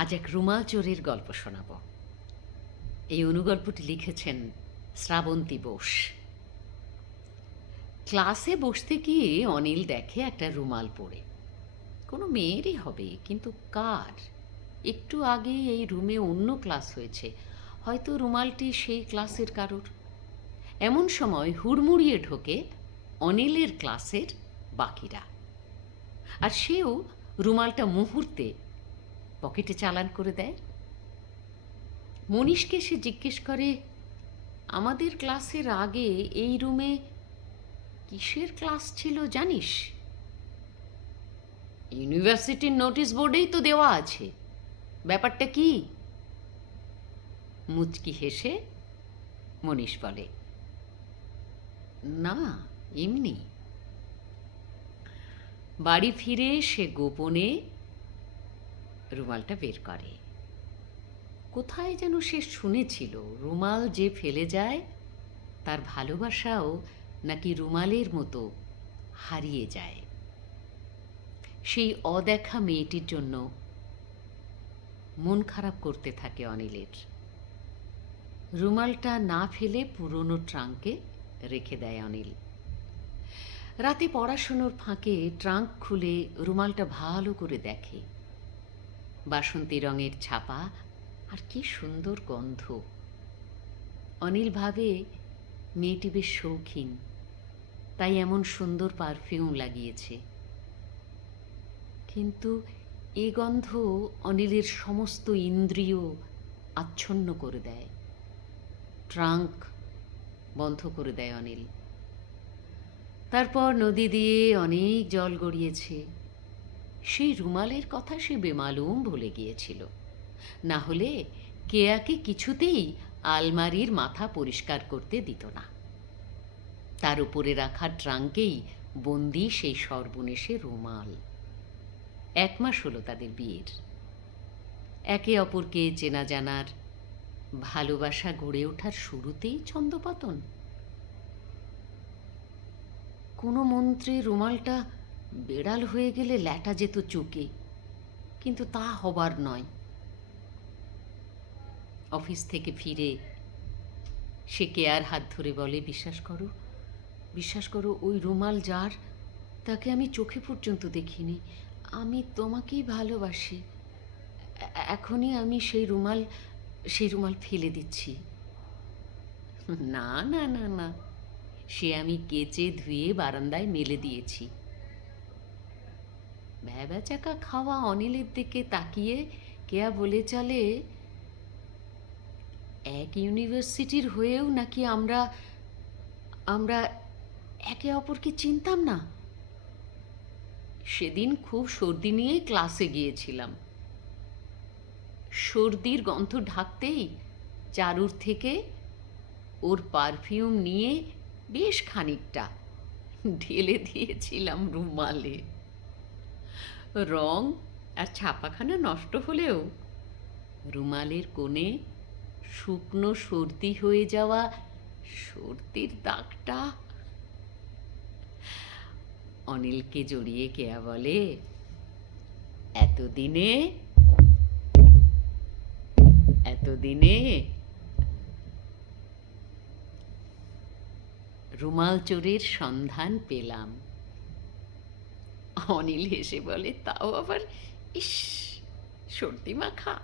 আজ এক রুমাল চোরের গল্প শোনাব। এই অনুগল্পটি লিখেছেন শ্রাবন্তী বোস। ক্লাসে বসতে গিয়ে অনিল দেখে একটা রুমাল পরে। কোনো মেয়েরই হবে, কিন্তু কার? একটু আগে এই রুমে অন্য ক্লাস হয়েছে, হয়তো রুমালটি সেই ক্লাসের কারোর। এমন সময় হুড়মুড়িয়ে ঢোকে অনিলের ক্লাসের বাকিরা, আর সেও রুমালটা মুহূর্তে পকেটে চালান করে দেয়। মনীষকে সে জিজ্ঞেস করে, আমাদের ক্লাসের আগে এই রুমে কিসের ক্লাস ছিল জানিস? ইউনিভার্সিটির নোটিশ বোর্ডেই তো দেওয়া আছে, ব্যাপারটা কি? মুচকি হেসে মনীষ বলে, না, এমনি। বাড়ি ফিরে সে গোপনে রুমালটা বের করে। কোথায় যেন সে শুনেছিল, রুমাল যে ফেলে যায় তার ভালোবাসাও নাকি রুমালের মতো হারিয়ে যায়। সেই অদেখা মেয়েটির জন্য মন খারাপ করতে থাকে অনিলের। রুমালটা না ফেলে পুরনো ট্রাঙ্কে রেখে দেয় অনিল। রাতে পড়াশুনোর ফাঁকে ট্রাঙ্ক খুলে রুমালটা ভালো করে দেখে। বাসন্তী রঙের ছাপা, আর কি সুন্দর গন্ধ। অনিল ভাবে মেয়েটি বেশ শৌখিন, তাই এমন সুন্দর পারফিউম লাগিয়েছে। কিন্তু এ গন্ধ অনিলের সমস্ত ইন্দ্রিয় আচ্ছন্ন করে দেয়। ট্রাঙ্ক বন্ধ করে দেয় অনিল। তারপর নদী দিয়ে অনেক জল গড়িয়েছে। সেই রুমালের কথা সে বেমালুম ভুলে গিয়েছিল। না হলে কেয়াকে কিছুতেই আলমারির মাথা পরিষ্কার করতে দিত না। তার উপরে রাখা ট্রাঙ্কেই বন্দি সেই সর্বনেশে রুমাল। 1 মাস হলো তাদের বিয়ের। একে অপরকে চেনা জানার, ভালোবাসা গড়ে ওঠার শুরুতেই ছন্দপতন। কোনো মন্ত্রে রুমালটা বেড়াল হয়ে গেলে ল্যাটা যেত চোখে, কিন্তু তা হবার নয়। অফিস থেকে ফিরে সে কেয়ার হাত ধরে বলে, বিশ্বাস করো, ওই রুমাল যার, তাকে আমি চোখে পর্যন্ত দেখিনি। আমি তোমাকেই ভালোবাসি। এখনই আমি সেই রুমাল ফেলে দিচ্ছি। না না না না, সে আমি কেচে ধুয়ে বারান্দায় মেলে দিয়েছি। ভ্যাবাচাকা খাওয়া অনিলের দিকে তাকিয়ে কেয়া বলে চলে, এক ইউনিভার্সিটির হয়েও নাকি আমরা একে অপরকে চিনতাম না। সেদিন খুব সর্দি নিয়ে ক্লাসে গিয়েছিলাম। সর্দির গন্ধ ঢাকতেই চারুর থেকে ওর পারফিউম নিয়ে বেশ খানিকটা ঢেলে দিয়েছিলাম রুমালে। রং আর ছাপাখানা নষ্ট হলেও রুমালের কোণে শুকনো সর্দি হয়ে যাওয়া সর্দির দাগটা। অনিলকে জড়িয়ে কেয়া বলে, এতদিনে রুমাল চোরের সন্ধান পেলাম। অনিল হেসে বলে, তাও আবার ইস, সর্দি মাখা।